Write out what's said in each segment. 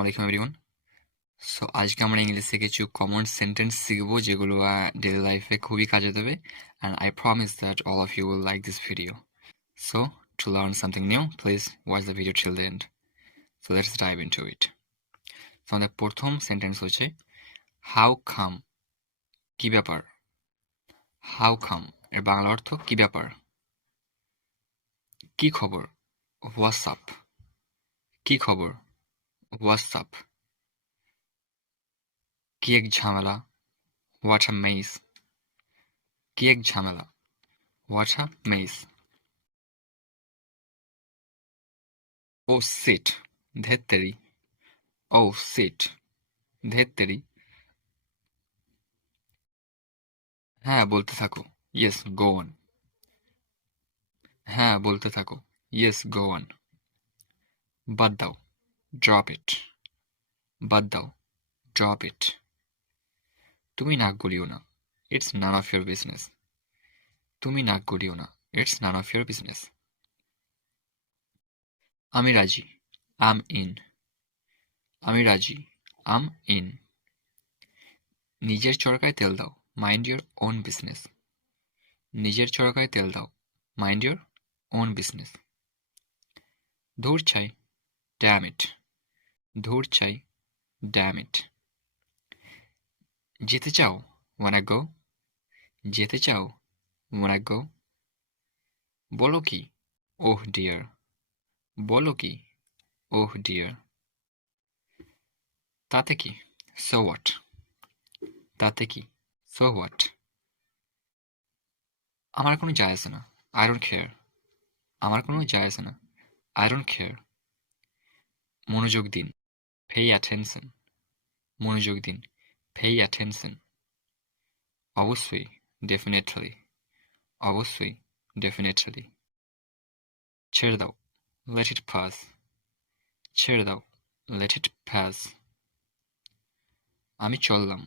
আসসালামু আলাইকুম everyone. So আজকে আমরা ইংলিশে কিছু কমন সেন্টেন্স শিখবো যেগুলো ডেইলি লাইফে খুবই কাজে দেবে, and I promise that all of you will like this video. So to learn something new, please watch the video till the end. So let's dive into it. So আমাদের প্রথম sentence হচ্ছে how come. কি ব্যাপার? How come এর বাংলা অর্থ কি ব্যাপার। কি খবর? হোয়াটসঅ্যাপ। কি খবর? হোয়াটসঅ্যাপ। কি এক ঝামেলা? What a mess. কি এক ঝামেলা? What a mess. Oh shit. ধেত্তেরি। Oh shit. ধেত্তেরি। হ্যাঁ বলতে থাকো। Yes go on. হ্যাঁ বলতে থাকো। Yes go on. বাদ দাও। Drop it. বাদ দাও। Drop it. তুমি নাক গলিও না। It's none of your business. তুমি নাক গলিও না। It's none of your business. আমি রাজি। I'm in. আমি রাজি। I'm in. নিজের চরকায় তেল দাও। Mind your own business. নিজের চরকায় তেল দাও। Mind your own business. ধুর চাই। Damn it. ধুর চাই। Damn it. যেতে চাও? wanna go? যেতে চাও? wanna go? বলো কি? ওহ ডিয়ার। বলো কি? ওহ ডিয়ার। তাতে কি? so what? তাতে কি? so what? আমার কোনো যায় আসে না। I don't care. আমার কোনো যায় আসে না। I don't care. মনোযোগ দিন। pay attention. মনোযোগ দিন। pay attention. অবশ্যই। definitely. অবশ্যই। definitely. ছেড়ে দাও। let it pass. ছেড়ে দাও। let it pass. আমি চললাম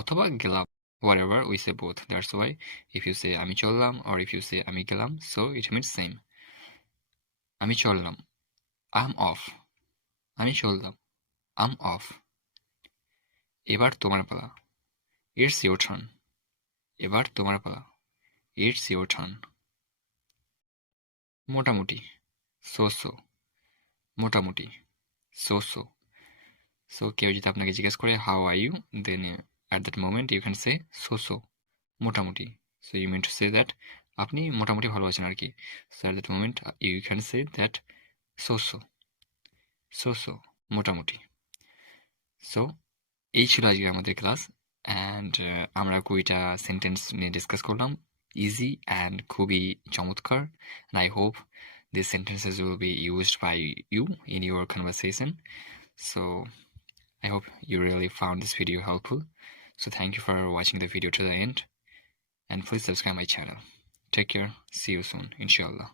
অথবা গেলাম, whatever we say both. That's why if you say আমি চললাম or if you say আমি গেলাম, so it means same. আমি চললাম। I'm off. আমি চললাম। I'm off. এবার তোমার পালা। It's your turn. এবার তোমার পালা। It's your turn. মোটামুটি। so so. মোটামুটি। so so. So কেউ যদি আপনাকে জিজ্ঞেস করে how are you, then at that moment you can say so so. মোটামুটি. So you mean to say that আপনি মোটামুটি ভালো আছেন আর কি। So at that moment you can say that so so. so so. মোটামুটি। So এই ছিল আজকে আমাদের ক্লাস, অ্যান্ড আমরা কুড়িটা সেন্টেন্স নিয়ে ডিসকাস করলাম, ইজি অ্যান্ড খুবই চমৎকার, and I hope these sentences will be used by you in your conversation. So I hope you really found this video helpful. So thank you for watching the video to the end, and please subscribe my channel. Take care. See you soon, inshallah.